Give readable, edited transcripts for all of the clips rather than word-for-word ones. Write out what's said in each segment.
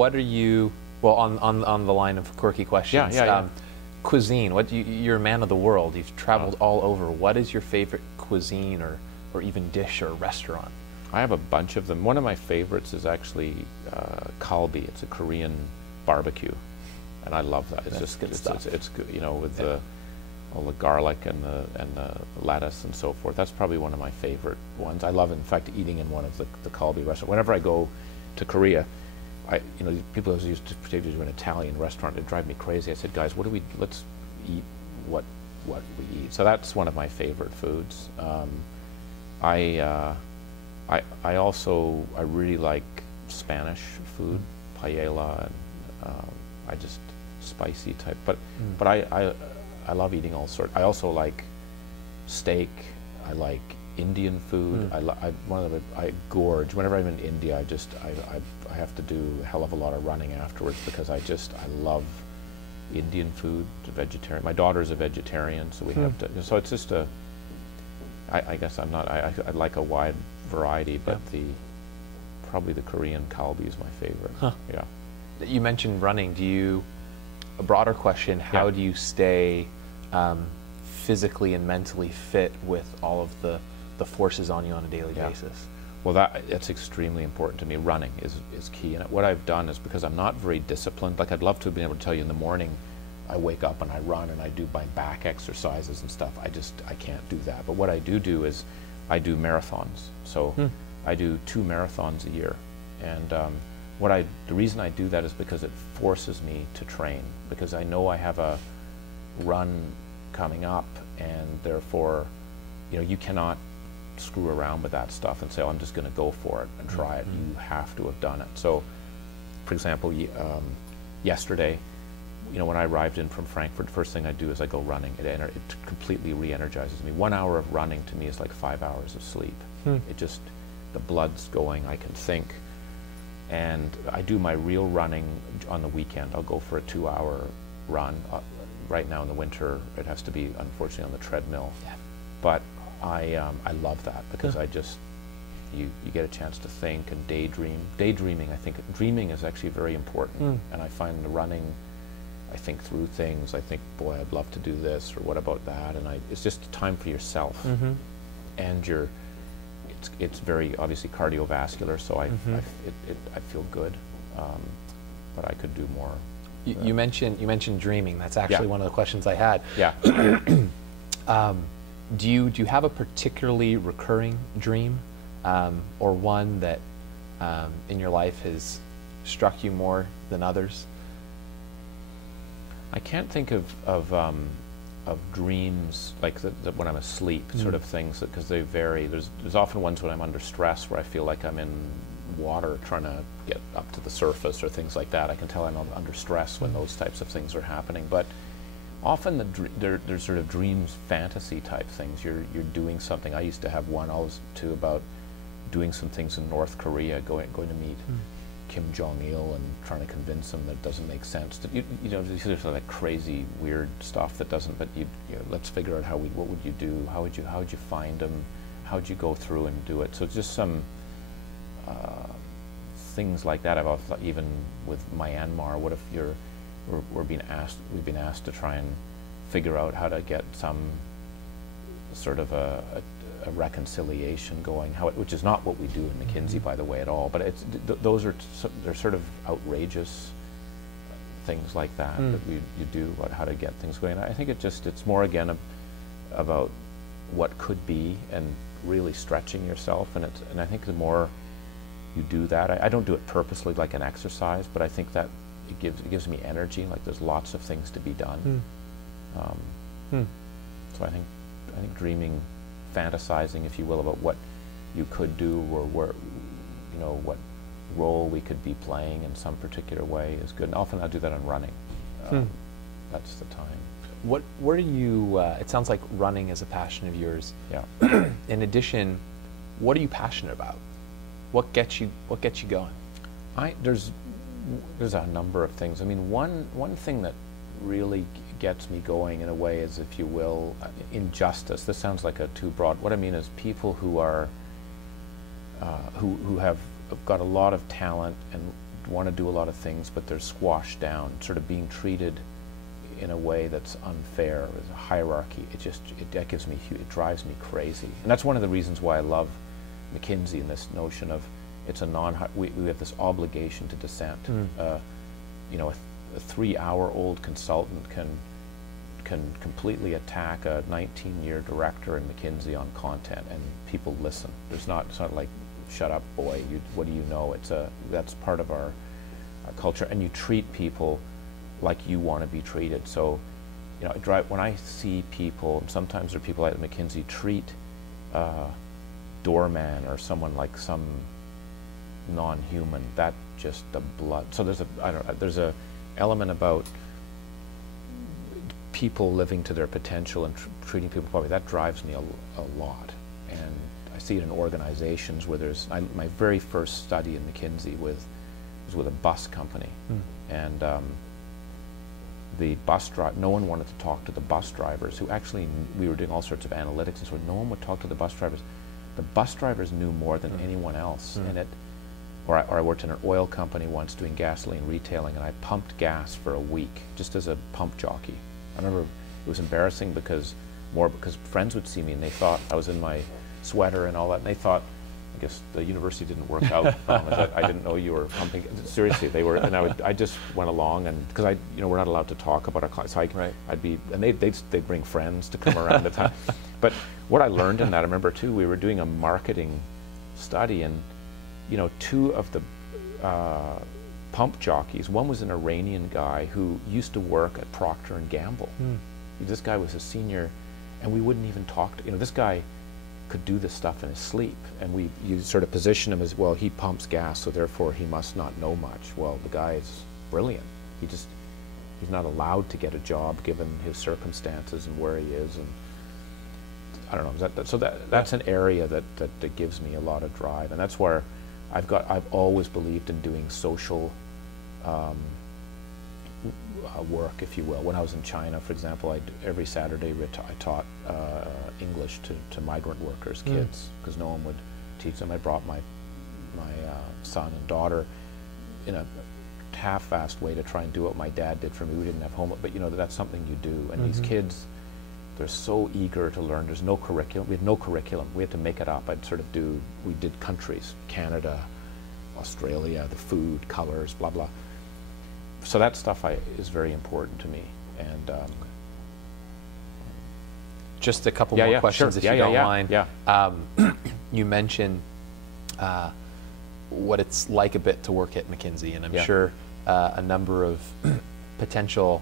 what are you, well, on the line of quirky questions, cuisine, you're a man of the world, you've traveled all over. What is your favorite cuisine or even dish or restaurant? I have a bunch of them. One of my favorites is actually kalbi. It's a Korean barbecue, and I love that. It's just good stuff. It's good, you know, with all the garlic and the lettuce and so forth. That's probably one of my favorite ones. I love, in fact, eating in one of the kalbi restaurants. Whenever I go to Korea, people always used to, particularly to an Italian restaurant, it drive me crazy. I said, guys, let's eat what we eat. So that's one of my favorite foods. I really like Spanish food, paella, and just spicy type. But I love eating all sorts. I also like steak. I like Indian food. I gorge. Whenever I'm in India, I have to do a hell of a lot of running afterwards because I love Indian food. Vegetarian. My daughter's a vegetarian, so we have to. So it's just I guess I'm not. I like a wide variety, but probably the Korean kalbi is my favorite. Huh. Yeah. You mentioned running. A broader question, how do you stay physically and mentally fit with all of the forces on you on a daily basis? Well, that's extremely important to me. Running is key. And what I've done is, because I'm not very disciplined, like I'd love to have been able to tell you in the morning, I wake up and I run and I do my back exercises and stuff. I can't do that. But what I do is I do marathons. So I do 2 marathons a year. And the reason I do that is because it forces me to train, because I know I have a run coming up, and therefore, you cannot screw around with that stuff and say, oh, I'm just going to go for it and try it. You have to have done it. So, for example, yesterday, when I arrived in from Frankfurt, the first thing I do is I go running. It completely re-energizes me. 1 hour of running to me is like 5 hours of sleep. The blood's going, I can think. And I do my real running on the weekend. I'll go for a 2-hour run. Right now in the winter, it has to be, unfortunately, on the treadmill. Yeah. But I love that because you get a chance to think and daydream. Daydreaming, I think, dreaming is actually very important. And I find the running, I think through things. I think, boy, I'd love to do this, or what about that? And it's just time for yourself. And it's very obviously cardiovascular, so I feel good, but I could do more. You mentioned dreaming. That's actually one of the questions I had. Yeah. Do you have a particularly recurring dream, or one that in your life has struck you more than others? I can't think of dreams like when I'm asleep, sort of things, because they vary. There's often ones when I'm under stress where I feel like I'm in water trying to get up to the surface or things like that. I can tell I'm under stress when those types of things are happening. But often they're sort of dreams, fantasy type things. You're doing something. I used to have one too about doing some things in North Korea, going to meet Kim Jong-il and trying to convince him that it doesn't make sense. These are sort of like crazy, weird stuff that doesn't. But let's figure out what would you do? How would you find him? How would you go through and do it? So just some things like that. I've also, even with Myanmar, what if we've been asked to try and figure out how to get some sort of a reconciliation going, which is not what we do in McKinsey, by the way, at all. But they're sort of outrageous things like that that you do about how to get things going. I think it's more again about what could be and really stretching yourself. And I think the more you do that, I don't do it purposely like an exercise, but I think that it gives me energy. Like there's lots of things to be done. So I think dreaming, fantasizing, if you will, about what you could do, or what role we could be playing in some particular way is good. And often I do that on running. That's the time. What are you? It sounds like running is a passion of yours. Yeah. In addition, what are you passionate about? What gets you going? There's a number of things. I mean, one thing that really gets me going in a way is, if you will, injustice. This sounds like a too broad. What I mean is people who are who have got a lot of talent and want to do a lot of things, but they're squashed down, sort of being treated in a way that's unfair, as a hierarchy. That gives me, it drives me crazy. And that's one of the reasons why I love McKinsey and this notion of it's a we have this obligation to dissent. You know, a 3-hour-old consultant can completely attack a 19-year director in McKinsey on content, and people listen. It's not like, shut up, boy, what do you know? That's part of our culture, and you treat people like you want to be treated. So, you know, when I see people, sometimes there are people at McKinsey treat doorman or someone like some non-human, that just the blood. So there's a element about people living to their potential and treating people properly. That drives me a lot, and I see it in organizations where my very first study in McKinsey was with a bus company, and the bus driver, no one wanted to talk to the bus drivers, who actually, we were doing all sorts of analytics, and so no one would talk to the bus drivers. The bus drivers knew more than anyone else, and or I worked in an oil company once doing gasoline retailing, and I pumped gas for a week just as a pump jockey. I remember it was embarrassing because friends would see me and they thought I was in my sweater and all that, and they thought, I guess the university didn't work out. I didn't know you were pumping. Seriously, they were, and I just went along, and because we're not allowed to talk about our clients, so I'd be, and they'd bring friends to come around the time. But what I learned in that, I remember too, we were doing a marketing study, and you know, 2 of the pump jockeys, one was an Iranian guy who used to work at Procter and Gamble. This guy was a senior, and we wouldn't even talk to, this guy could do this stuff in his sleep, and you sort of position him as, well, he pumps gas, so therefore he must not know much. Well, the guy is brilliant. He's not allowed to get a job given his circumstances and where he is, and I don't know. That's an area that gives me a lot of drive, and that's where I've always believed in doing social work, if you will. When I was in China, for example, every Saturday I taught English to migrant workers' kids, because no one would teach them. I brought my son and daughter in a half-assed way to try and do what my dad did for me. We didn't have homework, but that's something you do. And these kids, they're so eager to learn. There's no curriculum. We had no curriculum. We had to make it up. We did countries, Canada, Australia, the food, colors, blah, blah. So that stuff is very important to me. And just a couple more questions, if you don't mind. You mentioned what it's like a bit to work at McKinsey, and I'm sure a number of potential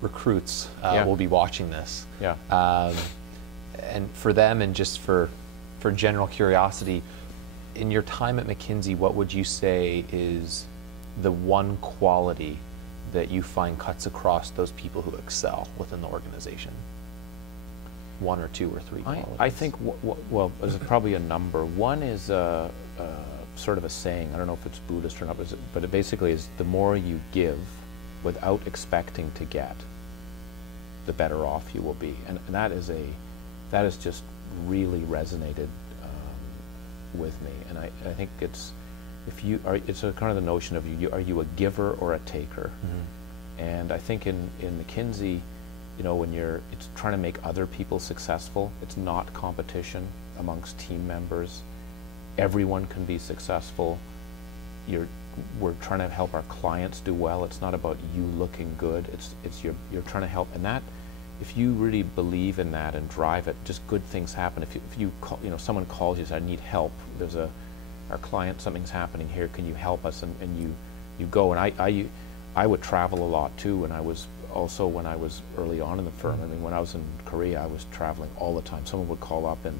recruits will be watching this. And for them, and just for general curiosity, in your time at McKinsey, what would you say is the one quality that you find cuts across those people who excel within the organization? 1 or 2 or 3 qualities. I think, well, there's probably a number. One is sort of a saying, I don't know if it's Buddhist or not, but it basically is, the more you give without expecting to get, the better off you will be. And that has just really resonated with me. And I think it's a kind of the notion of are you a giver or a taker? And I think in McKinsey, when it's trying to make other people successful, it's not competition amongst team members. Everyone can be successful. We're trying to help our clients do well. It's not about you looking good. It's you're trying to help, and that, if you really believe in that and drive it, just good things happen. If you call, someone calls you and says, I need help. There's our client, something's happening here. Can you help us? And you go. And I would travel a lot too. When I was early on in the firm. I mean, when I was in Korea, I was traveling all the time. Someone would call up and,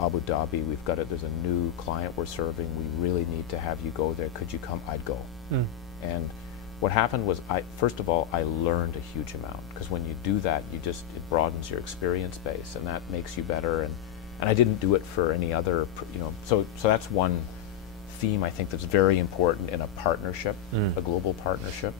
Abu Dhabi, there's a new client we're serving. We really need to have you go there. Could you come? I'd go. And what happened was, first of all, I learned a huge amount, because when you do that, it broadens your experience base, and that makes you better. And I didn't do it for any other, so that's one theme I think that's very important in a partnership, a global partnership.